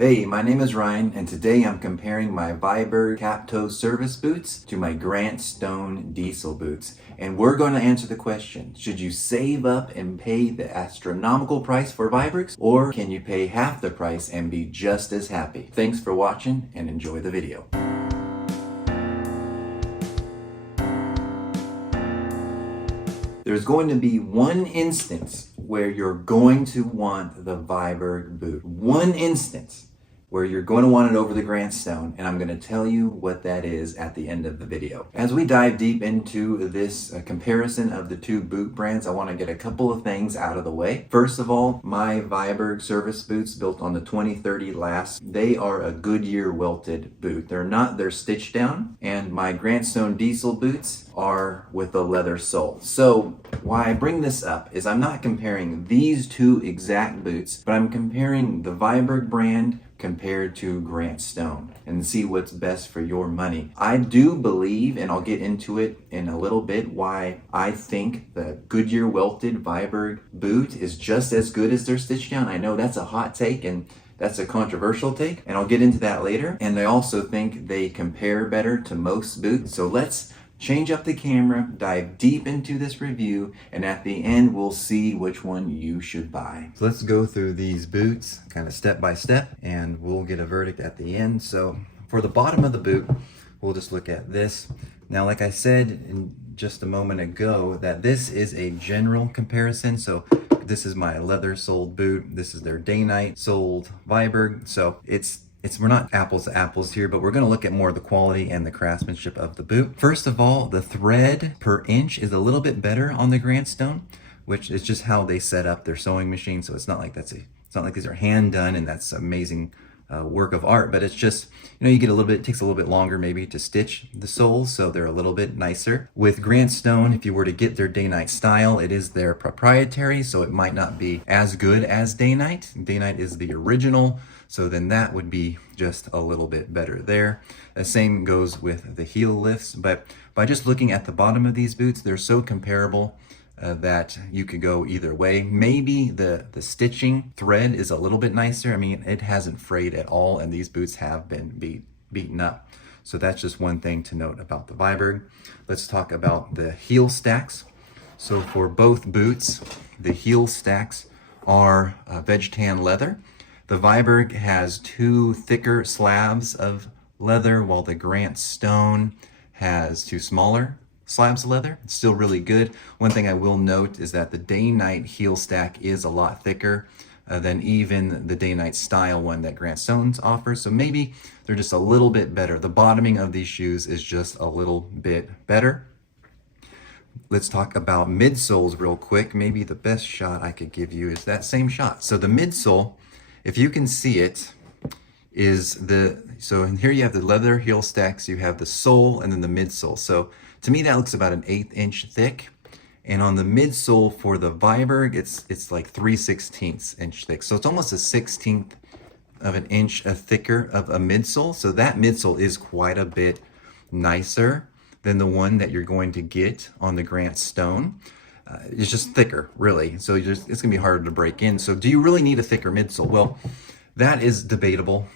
Hey, my name is Ryan, and today I'm comparing my Viberg cap-toe service boots to my Grant Stone diesel boots. And we're going to answer the question, should you save up and pay the astronomical price for Vibergs, or can you pay half the price and be just as happy? Thanks for watching and enjoy the video. There's going to be one instance where you're going to want the Viberg boot. One instance where you're going to want it over the Grant Stone, and I'm going to tell you what that is at the end of the video. As we dive deep into this comparison of the two boot brands, I want to get a couple of things out of the way. First of all, my Viberg Service boots built on the 2030 last, they are a Goodyear welted boot. They're stitchdown, and my Grant Stone diesel boots are with a leather sole. So why I bring this up is I'm not comparing these two exact boots, but I'm comparing the Viberg brand compared to Grant Stone and see what's best for your money. I do believe, and I'll get into it in a little bit, why I think the Goodyear welted Viberg boot is just as good as their stitchdown. I know that's a hot take and that's a controversial take, and I'll get into that later. And I also think they compare better to most boots. So let's change up the camera, dive deep into this review, and at the end we'll see which one you should buy. So let's go through these boots kind of step by step, and we'll get a verdict at the end. So for the bottom of the boot, we'll just look at this. Now, like I said in just a moment ago, that this is a general comparison. So this is my leather soled boot. This is their day-night soled Viberg. So we're not apples to apples here, but we're going to look at more of the quality and the craftsmanship of the boot. First of all, the thread per inch is a little bit better on the Grant Stone, which is just how they set up their sewing machine. So it's not like these are hand done and that's amazing work of art, but it's just, you get it takes a little bit longer maybe to stitch the soles, so they're a little bit nicer. With Grant Stone, if you were to get their day-night style, it is their proprietary, so it might not be as good as day-night. Day-night is the original, so then that would be just a little bit better there. The same goes with the heel lifts, but by just looking at the bottom of these boots, they're so comparable that you could go either way. Maybe the stitching thread is a little bit nicer. I mean, it hasn't frayed at all, and these boots have been beaten up. So that's just one thing to note about the Viberg. Let's talk about the heel stacks. So for both boots, the heel stacks are veg tan leather. The Viberg has two thicker slabs of leather, while the Grant Stone has two smaller slabs of leather. It's still really good. One thing I will note is that the day-night heel stack is a lot thicker than even the day-night style one that Grant Stone's offers. So maybe they're just a little bit better. The bottoming of these shoes is just a little bit better. Let's talk about midsoles real quick. Maybe the best shot I could give you is that same shot. So the midsole, if you can see it, so here you have the leather heel stacks, you have the sole, and then the midsole. So to me, that looks about an 1/8 inch thick. And on the midsole for the Viberg, it's like 3/16 inch thick. So it's almost a 1/16 of an inch thicker of a midsole. So that midsole is quite a bit nicer than the one that you're going to get on the Grant Stone. It's just thicker, really. So it's gonna be harder to break in. So do you really need a thicker midsole? Well, that is debatable.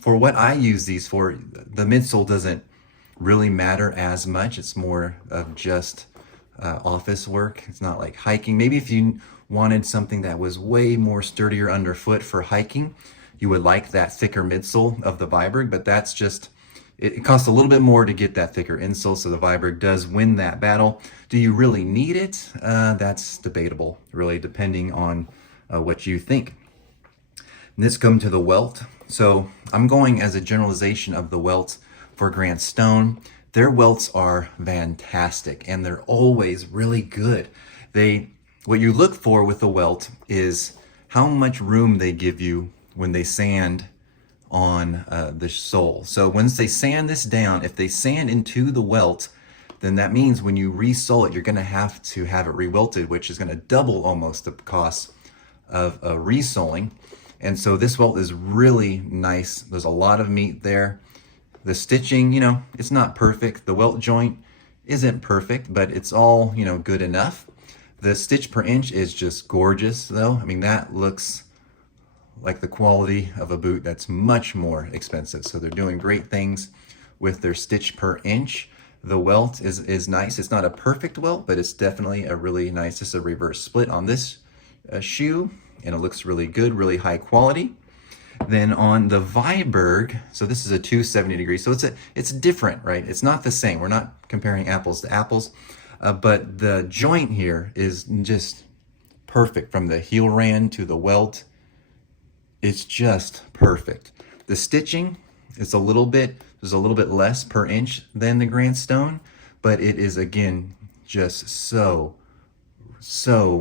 For what I use these for, the midsole doesn't really matter as much. It's more of just office work. It's not like hiking. Maybe if you wanted something that was way more sturdier underfoot for hiking, you would like that thicker midsole of the Viberg, but that's just, it costs a little bit more to get that thicker insole, so the Viberg does win that battle. Do you really need it? That's debatable, really, depending on what you think. Let's come to the Welt. So I'm going as a generalization of the Welt for Grant Stone. Their welts are fantastic, and they're always really good. What you look for with the welt is how much room they give you when they sand on the sole. So once they sand this down, if they sand into the welt, then that means when you re-sole it, you're gonna have to have it re-welted, which is gonna double almost the cost of re-soling. And so this welt is really nice. There's a lot of meat there. The stitching, it's not perfect. The welt joint isn't perfect, but it's all, good enough. The stitch per inch is just gorgeous though. I mean, that looks like the quality of a boot that's much more expensive. So they're doing great things with their stitch per inch. The welt is nice. It's not a perfect welt, but it's definitely a really nice, this is a reverse split on this shoe, and it looks really good, really high quality. Then on the Viberg, so this is a 270 degrees, so it's different, right? It's not the same. We're not comparing apples to apples, but the joint here is just perfect from the heel rand to the welt. It's just perfect. The stitching is there's a little bit less per inch than the Grandstone, but it is again just so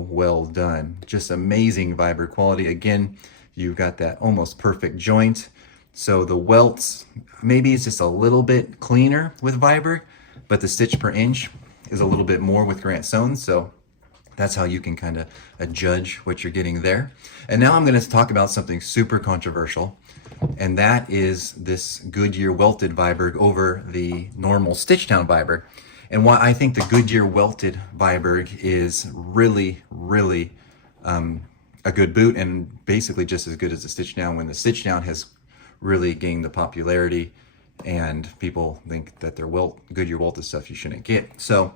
well done. Just amazing Viberg quality. Again, you've got that almost perfect joint. So the welts, maybe it's just a little bit cleaner with Viberg, but the stitch per inch is a little bit more with Grandstone. So that's how you can kind of judge what you're getting there. And now I'm going to talk about something super controversial, and that is this Goodyear welted Viberg over the normal stitchdown Viberg. And why I think the Goodyear welted Viberg is really a good boot, and basically just as good as the stitchdown, when the stitchdown has really gained the popularity and people think that their Goodyear welted stuff you shouldn't get. So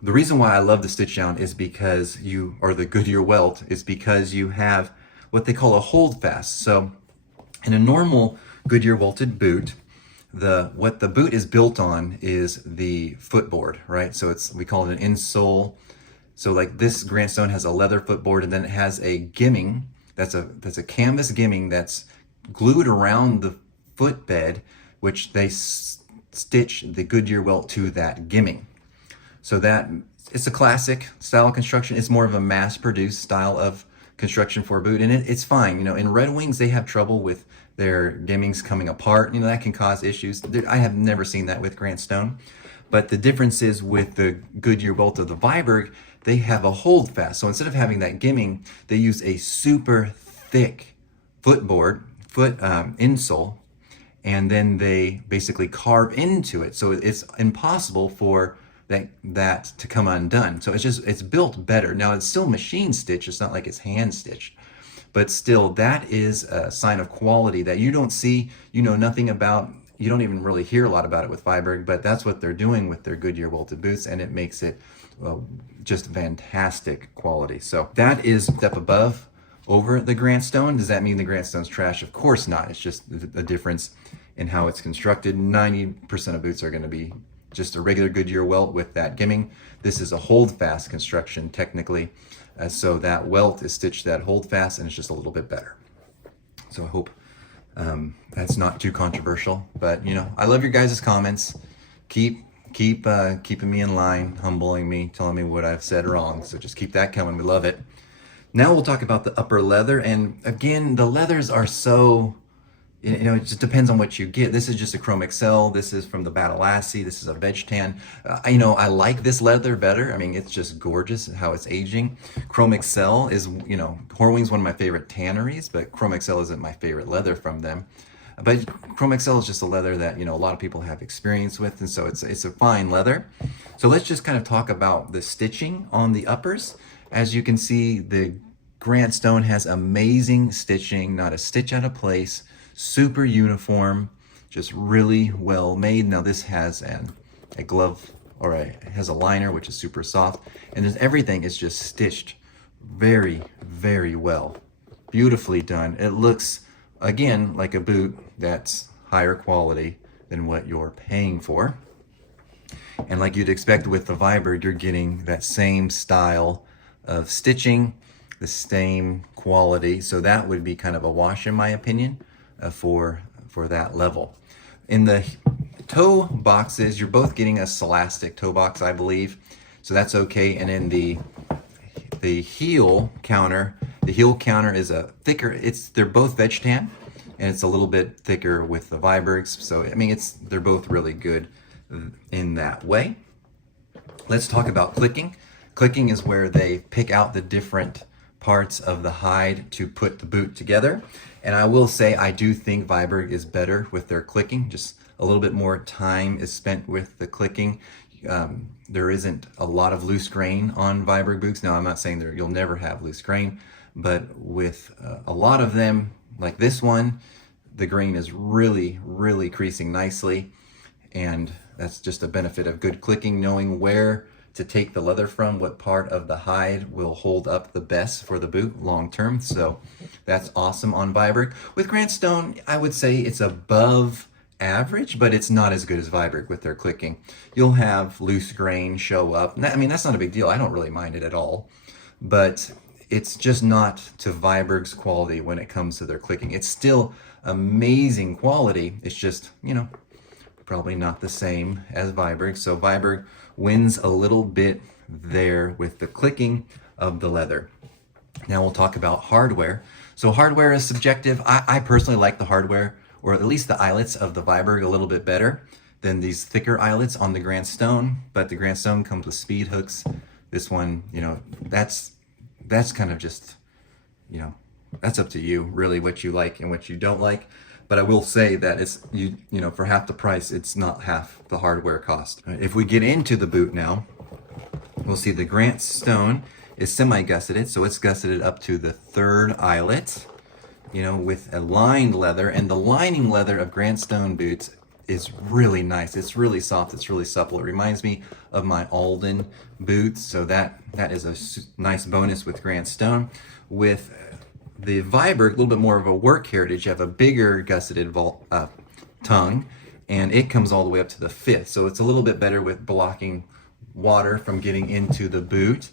the reason why I love the stitchdown is because the Goodyear welt is because you have what they call a hold fast. So in a normal Goodyear welted boot, what the boot is built on is the footboard, right? So we call it an insole. So like this Grandstone has a leather footboard, and then it has a gimming that's a canvas gimming that's glued around the footbed, which they stitch the Goodyear welt to that gimming. So that it's a classic style of construction. It's more of a mass-produced style of construction for a boot, and it's fine. You know, in Red Wings they have trouble with their gimmings coming apart. You know, that can cause issues. I have never seen that with Grandstone. But the difference is with the Goodyear welt of the Viberg, they have a hold fast. So instead of having that gimming, they use a super thick foot insole, and then they basically carve into it. So it's impossible for that to come undone. So it's built better. Now it's still machine stitched. It's not like it's hand stitched, but still that is a sign of quality that you don't see, you know nothing about. You don't even really hear a lot about it with Viberg, but that's what they're doing with their Goodyear welted boots, and it makes it just fantastic quality. So that is a step above over the Grandstone. Does that mean the Grandstone's trash? Of course not. It's just a difference in how it's constructed. 90% of boots are going to be just a regular Goodyear welt with that gimming. This is a hold fast construction technically. So that welt is stitched that hold fast, and it's just a little bit better. So I hope that's not too controversial, but you know, I love your guys' comments. Keep keeping me in line, humbling me, telling me what I've said wrong. So just keep that coming. We love it. Now we'll talk about the upper leather, and again, the leathers are so, you know, it just depends on what you get. This is just a Chrome XL. This is from the Bootlosophy. This is a veg tan. You know, I like this leather better. I mean, it's just gorgeous how it's aging. Chrome XL is, you know, Horwing's one of my favorite tanneries, but Chrome XL isn't my favorite leather from them. But Chrome XL is just a leather that, you know, a lot of people have experience with, and so it's a fine leather. So let's just kind of talk about the stitching on the uppers. As you can see, the Grandstone has amazing stitching, not a stitch out of place, super uniform, just really well made. Now this has a glove, or it has a liner, which is super soft, and everything is just stitched very, very well. Beautifully done. It looks, again, like a boot that's higher quality than what you're paying for. And like you'd expect with the Viberg, you're getting that same style of stitching, the same quality. So that would be kind of a wash, in my opinion, for that level. In the toe boxes, you're both getting a Scholastic toe box, I believe. So that's okay. And in the heel counter is a thicker, they're both veg tan, and it's a little bit thicker with the Vibergs. So I mean, they're both really good in that way. Let's talk about clicking. Clicking is where they pick out the different parts of the hide to put the boot together. And I will say, I do think Viberg is better with their clicking. Just a little bit more time is spent with the clicking. There isn't a lot of loose grain on Viberg boots. Now, I'm not saying you'll never have loose grain, but with a lot of them, Like this one, the grain is really, really creasing nicely. And that's just a benefit of good clicking, knowing where to take the leather from, what part of the hide will hold up the best for the boot long term. So that's awesome on Viberg. With Grant Stone, I would say it's above average, but it's not as good as Viberg with their clicking. You'll have loose grain show up. I mean, that's not a big deal. I don't really mind it at all, but it's just not to Viberg's quality when it comes to their clicking. It's still amazing quality. It's just, you know, probably not the same as Viberg. So Viberg wins a little bit there with the clicking of the leather. Now we'll talk about hardware. So hardware is subjective. I personally like the hardware, or at least the eyelets of the Viberg, a little bit better than these thicker eyelets on the Grant Stone. But the Grant Stone comes with speed hooks. This one, you know, that's kind of just, you know, that's up to you really, what you like and what you don't like. But I will say that it's, you know, for half the price, it's not half the hardware cost. If we get into the boot now, we'll see the Grant Stone is semi-gusseted, so it's gusseted up to the third eyelet, you know, with a lined leather. And the lining leather of Grant Stone boots is really nice. It's really soft. It's really supple. It reminds me of my Alden boots. So that is a nice bonus with Grant Stone. With the Viberg, a little bit more of a work heritage. You have a bigger gusseted tongue, and it comes all the way up to the fifth. So it's a little bit better with blocking water from getting into the boot.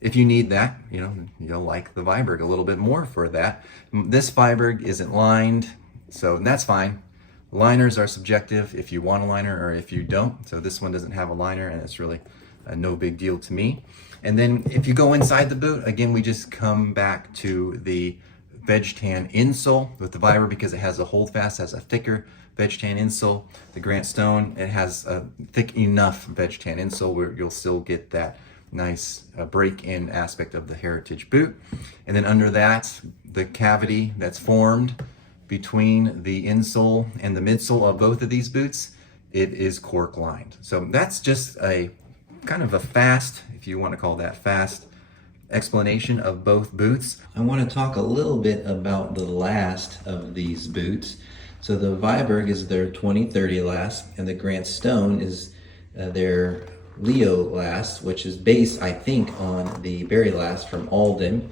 If you need that, you know, you'll like the Viberg a little bit more for that. This Viberg isn't lined, so that's fine. Liners are subjective if you want a liner or if you don't. So this one doesn't have a liner, and it's really no big deal to me. And then if you go inside the boot, again, we just come back to the veg tan insole with the Viberg, because it has a holdfast, has a thicker veg tan insole. The Grant Stone, it has a thick enough veg tan insole where you'll still get that nice break-in aspect of the heritage boot. And then under that, the cavity that's formed between the insole and the midsole of both of these boots, it is cork lined. So that's just a kind of a fast, if you want to call that fast, explanation of both boots. I want to talk a little bit about the last of these boots. So the Viberg is their 2030 last, and the Grant Stone is their Leo last, which is based, I think, on the Berry last from Alden.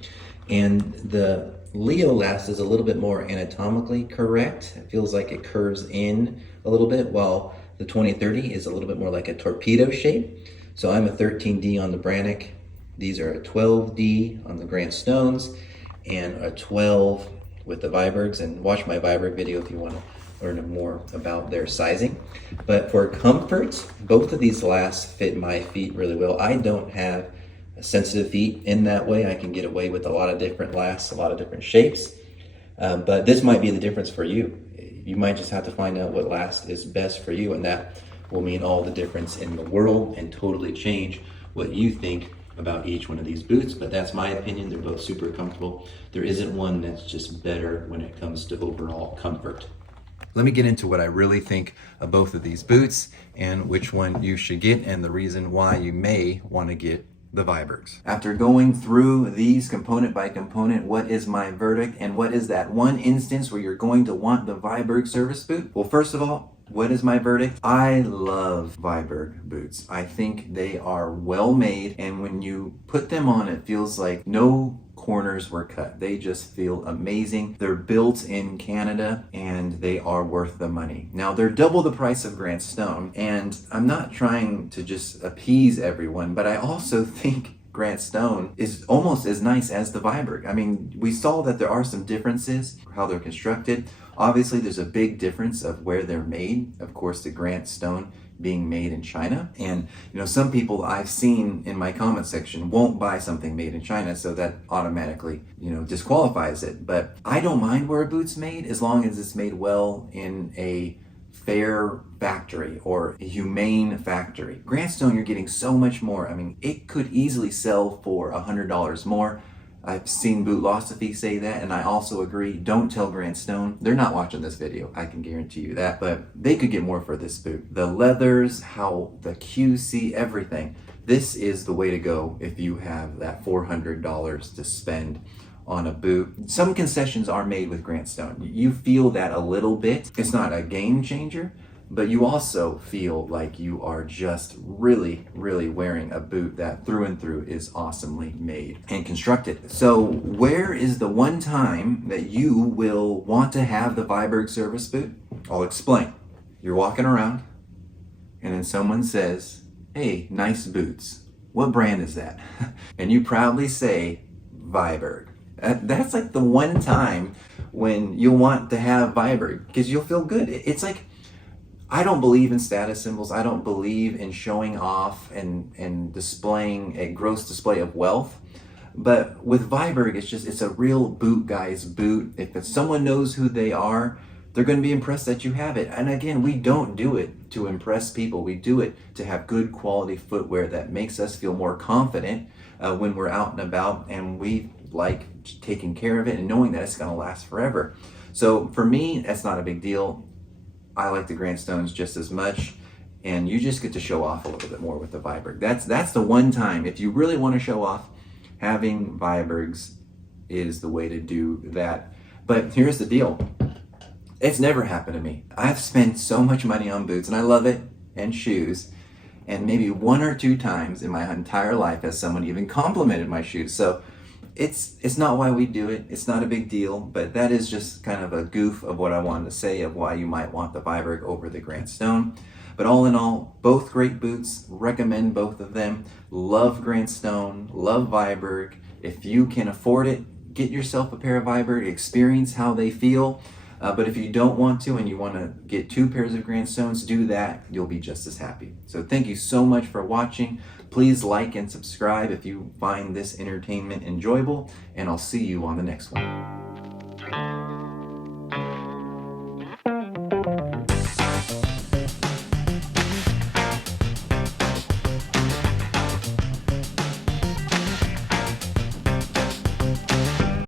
And the Leo last is a little bit more anatomically correct. It feels like it curves in a little bit, while the 2030 is a little bit more like a torpedo shape. So I'm a 13D on the Brannock. These are a 12D on the Grant Stones, and a 12 with the Vibergs. And watch my Viberg video if you want to learn more about their sizing. But for comfort, both of these lasts fit my feet really well. I don't have sensitive feet in that way. I can get away with a lot of different lasts, a lot of different shapes. But this might be the difference for you. You might just have to find out what last is best for you, and that will mean all the difference in the world and totally change what you think about each one of these boots. But that's my opinion. They're both super comfortable. There isn't one that's just better when it comes to overall comfort. Let me get into what I really think of both of these boots and which one you should get, and the reason why you may want to get the Vibergs. After going through these component by component, what is my verdict, and what is that one instance where you're going to want the Viberg service boot? Well, first of all, what is my verdict? I love Viberg boots. I think they are well made, and when you put them on, it feels like no corners were cut. They just feel amazing. They're built in Canada, and they are worth the money. Now, they're double the price of Grant Stone, and I'm not trying to just appease everyone, but I also think Grant Stone is almost as nice as the Viberg. I mean, we saw that there are some differences how they're constructed. Obviously, there's a big difference of where they're made. Of course, the Grant Stone being made in China. And, you know, some people I've seen in my comment section won't buy something made in China, so that automatically, you know, disqualifies it. But I don't mind where a boot's made as long as it's made well in a fair factory or a humane factory. Grant Stone, you're getting so much more. I mean, it could easily sell for $100 more. I've seen Bootlosophy say that, and I also agree. Don't tell Grant Stone. They're not watching this video, I can guarantee you that, but they could get more for this boot. The leathers, how the QC, everything. This is the way to go if you have that $400 to spend on a boot. Some concessions are made with Grant Stone. You feel that a little bit. It's not a game changer, but you also feel like you are just really, really wearing a boot that through and through is awesomely made and constructed. So where is the one time that you will want to have the Viberg Service boot? I'll explain. You're walking around and then someone says, "Hey, nice boots. What brand is that?" And you proudly say, "Viberg." That's like the one time when you'll want to have Viberg because you'll feel good. It's like, I don't believe in status symbols. I don't believe in showing off and displaying a gross display of wealth. But with Viberg, it's a real boot guy's boot. If someone knows who they are, they're going to be impressed that you have it. And again, we don't do it to impress people. We do it to have good quality footwear that makes us feel more confident when we're out and about, and we like taking care of it and knowing that it's going to last forever. So for me, that's not a big deal. I like the Grant Stones just as much, and you just get to show off a little bit more with the Viberg. That's the one time, if you really want to show off, having Vibergs is the way to do that. But here's the deal. It's never happened to me. I've spent so much money on boots, and I love it, and shoes, and maybe one or two times in my entire life has someone even complimented my shoes. So it's not why we do it. It's not a big deal, but that is just kind of a goof of what I wanted to say of why you might want the Viberg over the Grant Stone. But all in all, both great boots. Recommend both of them. Love Grant Stone, love Viberg. If you can afford it, get yourself a pair of Viberg, experience how they feel. But if you don't want to and you want to get 2 pairs of Grant Stones, do that. You'll be just as happy. So thank you so much for watching. Please like and subscribe if you find this entertainment enjoyable, and I'll see you on the next one.